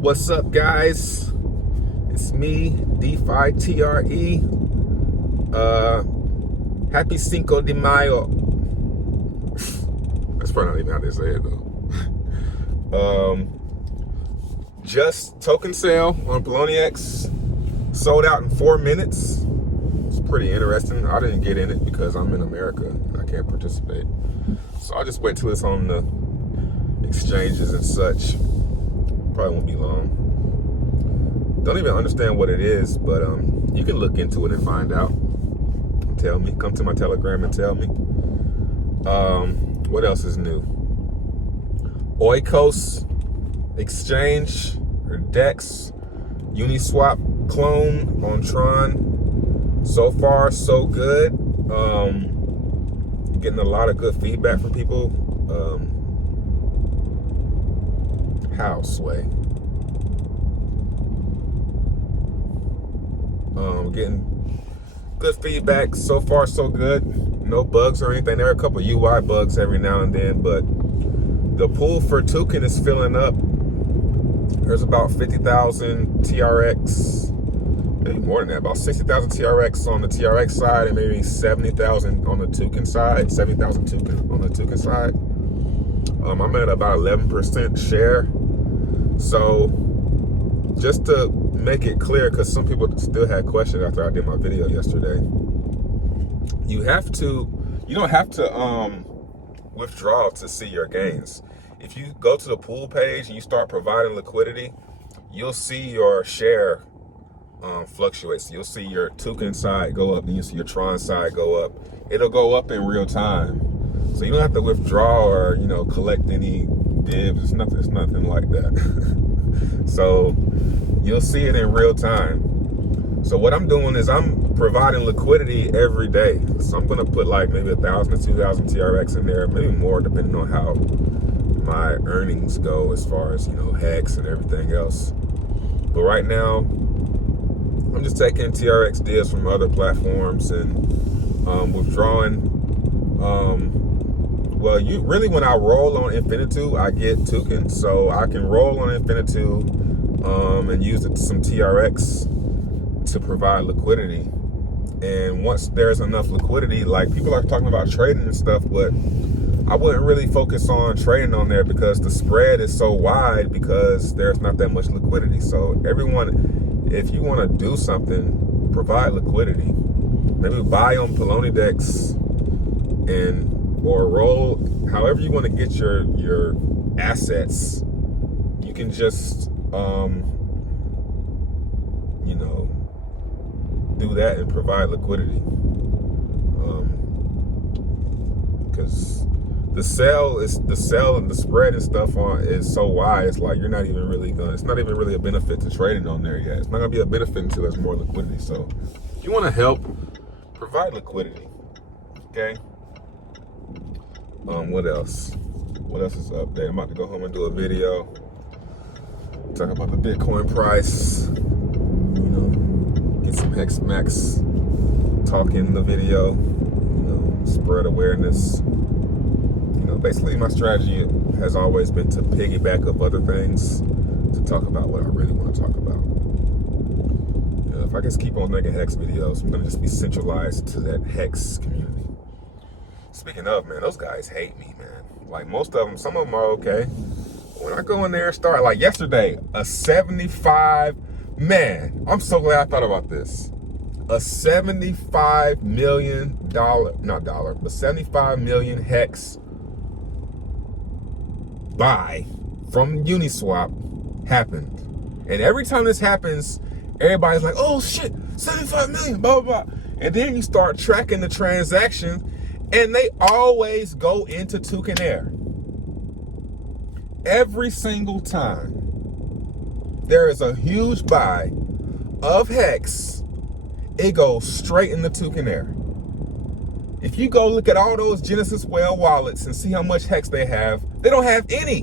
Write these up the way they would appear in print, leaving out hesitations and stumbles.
What's up, guys? It's me, DeFi TRE. Happy Cinco de Mayo. That's probably not even how they say it though. Just token sale on HEX. Sold out in 4 minutes. It's pretty interesting. I didn't get in it because I'm in America and I can't participate. So I'll just wait till it's on the exchanges and such. Probably won't be long. Don't even understand what it is, but you can look into it and find out. And tell me. Come to my Telegram and tell me. What else is new? Oikos exchange or DEX Uniswap clone on Tron. So far, so good. Getting a lot of good feedback from people. How, Sway? Getting good feedback. So far, so good. No bugs or anything. There are a couple UI bugs every now and then, but the pool for token is filling up. There's about 50,000 TRX, maybe more than that, about 60,000 TRX on the TRX side and maybe 70,000 on the token side, 70,000 token on the token side. I'm at about 11% share. So just to make it clear, because some people still had questions after I did my video yesterday, you don't have to withdraw to see your gains. If you go to the pool page and you start providing liquidity, you'll see your share fluctuates. You'll see your token side go up and you'll see your Tron side go up. It'll go up in real time. So you don't have to withdraw or, collect any dibs. It's nothing like that. So you'll see it in real time. So what I'm doing is I'm providing liquidity every day. So I'm gonna put like maybe 1,000 to 2,000 TRX in there, maybe more depending on how my earnings go as far as, HEX and everything else. But right now, I'm just taking TRX deals from other platforms and withdrawing. Well, when I roll on Infinitude, I get tokens, so I can roll on Infinitude and use some TRX to provide liquidity. And once there's enough liquidity, like people are talking about trading and stuff, but I wouldn't really focus on trading on there because the spread is so wide because there's not that much liquidity. So everyone, if you want to do something, provide liquidity. Maybe buy on HEX DEX or roll, however you want to get your assets. You can just do that and provide liquidity. Because the sell and the spread and stuff is so wide. It's like it's not even really a benefit to trading on there yet. It's not gonna be a benefit until there's more liquidity. So if you want to help, provide liquidity. Okay. What else? What else is up there? I'm about to go home and do a video talk about the Bitcoin price. Get some Hex Max talk in the video. Spread awareness. Basically my strategy has always been to piggyback up other things to talk about what I really want to talk about. If I just keep on making Hex videos, I'm gonna just be centralized to that Hex community. Speaking of, man, those guys hate me, man. Like most of them, some of them are okay. When I go in there and start, like yesterday, a 75, man, I'm so glad I thought about this. A $75 million, not dollar, but 75 million Hex buy from Uniswap happened. And every time this happens, everybody's like, oh shit, 75 million, blah, blah, blah. And then you start tracking the transactions and they always go into token air. Every single time there is a huge buy of Hex, it goes straight in the token air. If you go look at all those Genesis Whale wallets and see how much Hex they don't have any.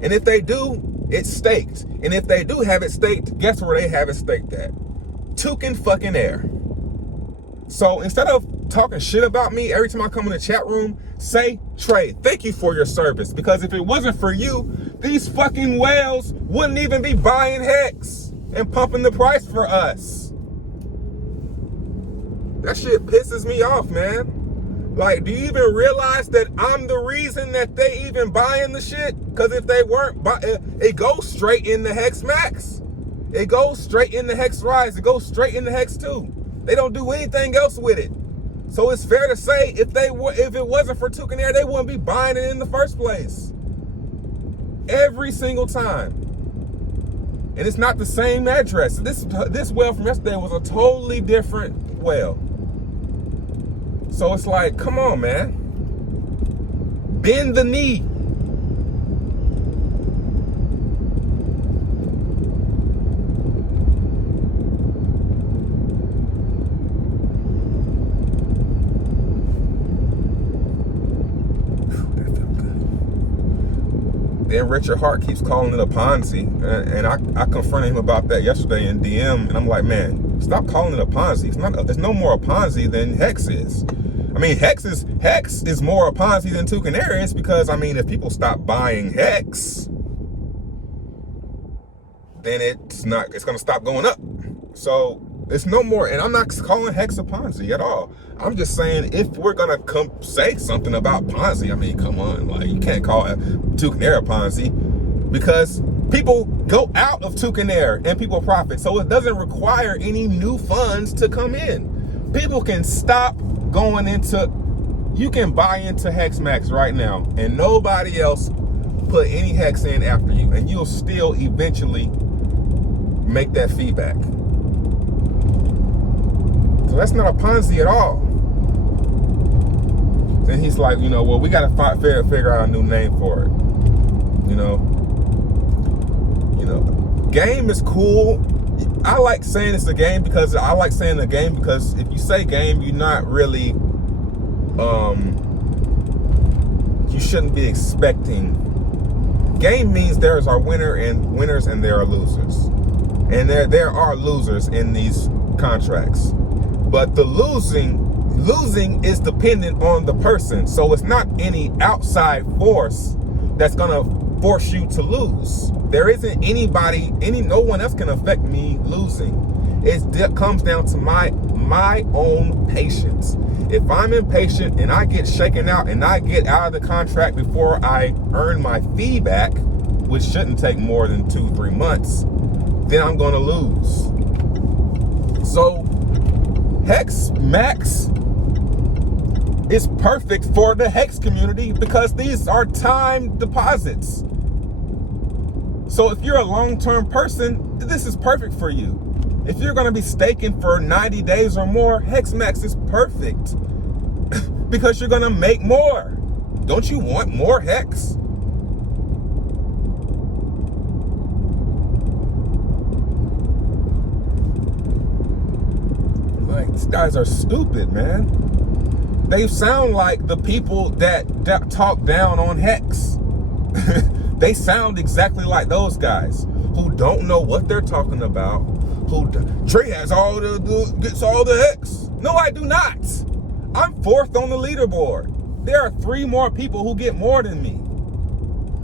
And if they do, it's staked. And if they do have it staked, guess where they have it staked at? Token fucking air. So instead of talking shit about me every time I come in the chat room, say trade. Thank you for your service. Because if it wasn't for you, these fucking whales wouldn't even be buying Hex and pumping the price for us. That shit pisses me off, man. Like, do you even realize that I'm the reason that they even buying the shit? Because if they weren't, it goes straight into Hex Max. It goes straight into Hex Rise. It goes straight into Hex 2. They don't do anything else with it. So it's fair to say if it wasn't for Toucan Air, they wouldn't be buying it in the first place. Every single time. And it's not the same address. This whale from yesterday was a totally different whale. So it's like, come on, man. Bend the knee. Then Richard Hart keeps calling it a Ponzi, and I confronted him about that yesterday in DM, and I'm like, man, stop calling it a Ponzi. It's no more a Ponzi than Hex is. I mean, Hex is more a Ponzi than Toucan Air is, because I mean, if people stop buying Hex, then it's gonna stop going up. So it's no more, and I'm not calling Hex a Ponzi at all. I'm just saying, if we're gonna come say something about Ponzi, I mean, come on, like, you can't call Toucan Air a Ponzi, because people go out of Toucan Air and people profit. So it doesn't require any new funds to come in. People can stop going into, you can buy into Hex Max right now and nobody else put any Hex in after you, and you'll still eventually make that feedback. So that's not a Ponzi at all. Then he's like, you know, well, we got to figure out a new name for it. You know, game is cool. I like saying it's a game because if you say game, you're not really, you shouldn't be expecting. Game means there's our winners and there are losers. And there are losers in these contracts. But the losing is dependent on the person. So it's not any outside force that's gonna force you to lose. There isn't no one else can affect me losing. It comes down to my own patience. If I'm impatient and I get shaken out and I get out of the contract before I earn my fee back, which shouldn't take more than 2-3 months, then I'm gonna lose. So Hex Max is perfect for the Hex community because these are time deposits. So if you're a long-term person, this is perfect for you. If you're gonna be staking for 90 days or more, Hex Max is perfect because you're gonna make more. Don't you want more Hex? Like, these guys are stupid, man. They sound like the people that talk down on Hex. They sound exactly like those guys who don't know what they're talking about. Trey has gets all the Hex. No, I do not. I'm 4th on the leaderboard. There are 3 more people who get more than me,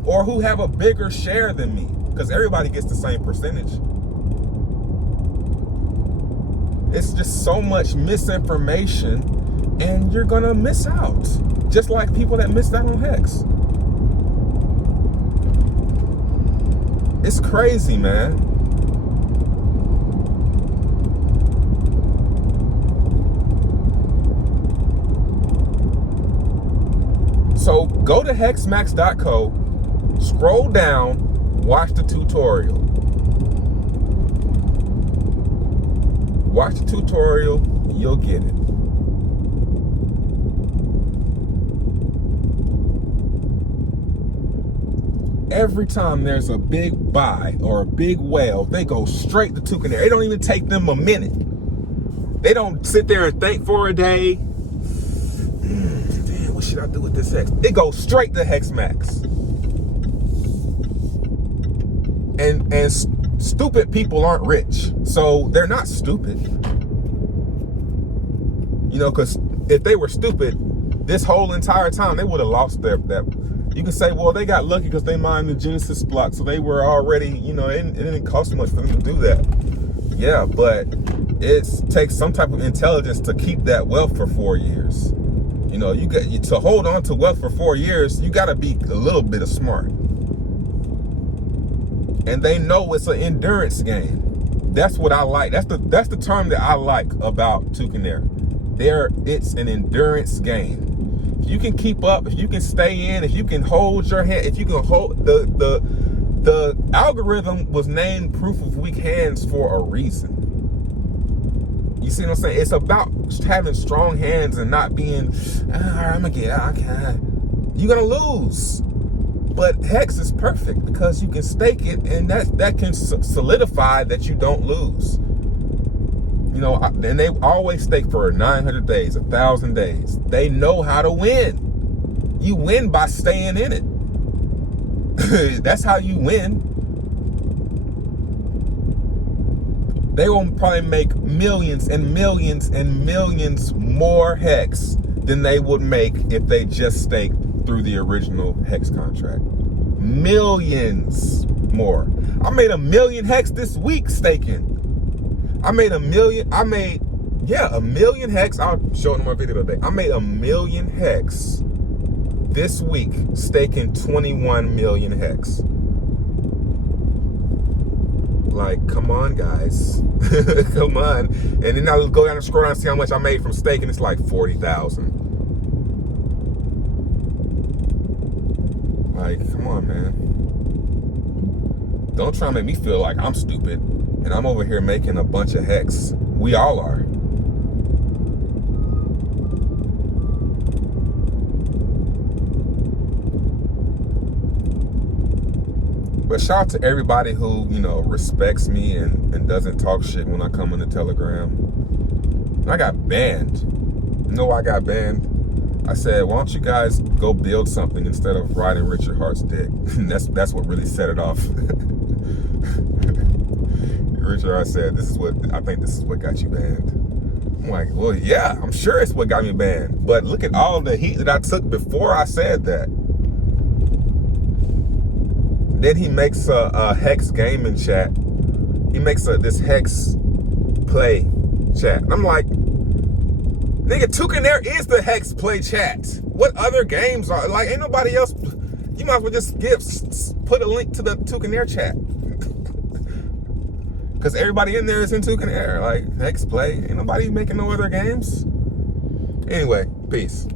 or who have a bigger share than me, because everybody gets the same percentage. It's just so much misinformation, and you're gonna miss out, just like people that missed out on Hex. It's crazy, man. So go to hexmax.co, scroll down, watch the tutorial. Watch the tutorial, you'll get it. Every time there's a big buy or a big whale, they go straight to Toucan Air. It don't even take them a minute. They don't sit there and think for a day. Damn, what should I do with this Hex? It goes straight to Hex Max. And stupid people aren't rich, so they're not stupid. You know, because if they were stupid this whole entire time, they would have lost that. You can say, well, they got lucky because they mined the Genesis block, so they were already, you know, it didn't cost too much for them to do that. Yeah, but it takes some type of intelligence to keep that wealth for 4 years. You know, to hold on to wealth for 4 years, you got to be a little bit of smart. And they know it's an endurance game. That's what I like. That's the term that I like about Toucan Air. It's an endurance game. If you can keep up, if you can stay in, if you can hold your hand, if you can hold the algorithm was named proof of weak hands for a reason. You see what I'm saying? It's about having strong hands and not being, all right, I'm gonna get out. You're gonna lose. But Hex is perfect because you can stake it, and that can solidify that you don't lose. You know, and they always stake for 900 days, 1,000 days. They know how to win. You win by staying in it. That's how you win. They will probably make millions and millions and millions more Hex than they would make if they just staked through the original Hex contract. Millions more. I made 1 million Hex this week staking. I made a million Hex. I'll show it in my video today. I made 1 million Hex this week staking 21 million Hex. Like, come on, guys. Come on. And then I'll go down and scroll down and see how much I made from staking. It's like 40,000. Like, come on, man. Don't try to make me feel like I'm stupid and I'm over here making a bunch of Hex. We all are. But shout out to everybody who, you know, respects me and doesn't talk shit when I come on the Telegram. I got banned. You know why I got banned? I said, why don't you guys go build something instead of riding Richard Hart's dick? That's what really set it off. Richard Hart said, I think this is what got you banned. I'm like, well, yeah, I'm sure it's what got me banned. But look at all the heat that I took before I said that. Then he makes a Hex gaming chat. He makes this Hex play chat. And I'm like, nigga, Toucan Air is the Hex play chat. What other games are, like, ain't nobody else. You might as well just put a link to the Toucan Air chat. Because everybody in there is in Toucan Air. Like, Hex play. Ain't nobody making no other games. Anyway, peace.